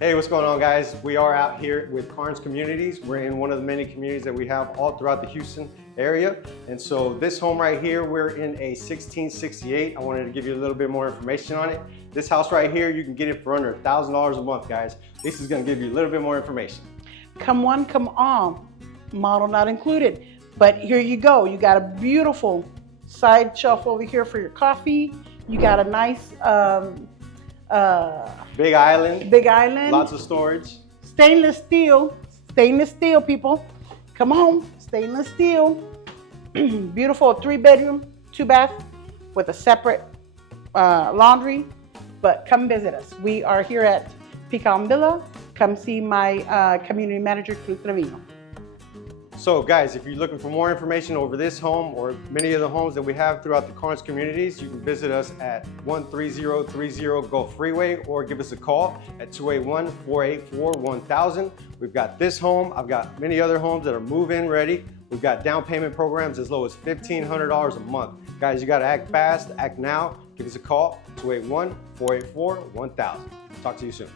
Hey, what's going on, guys? We are out here with Cairn Communities. We're in one of the many communities that we have all throughout the Houston area. And so this home right here, we're in a 1668. I wanted to give you a little bit more information on it. This house right here, you can get it for under $1,000 a month, guys. This is gonna give you a little bit more information. Come one, come all. Model not included. But here you go. You got a beautiful side shelf over here for your coffee. You got a nice Big island. big island. Lots of storage. Stainless steel, people. Come on, stainless steel. Beautiful 3-bedroom, 2-bath with a separate laundry. But come visit us. We are here at Pecan Valley. Come see my community manager, Cruz Trevino. So guys, if you're looking for more information over this home or many of the homes that we have throughout the Cairn communities, you can visit us at 13030 Gulf Freeway or give us a call at 281-484-1000. We've got this home. I've got many other homes that are move-in ready. We've got down payment programs as low as $1,500 a month. Guys, you got to act fast, act now. Give us a call, 281-484-1000. Talk to you soon.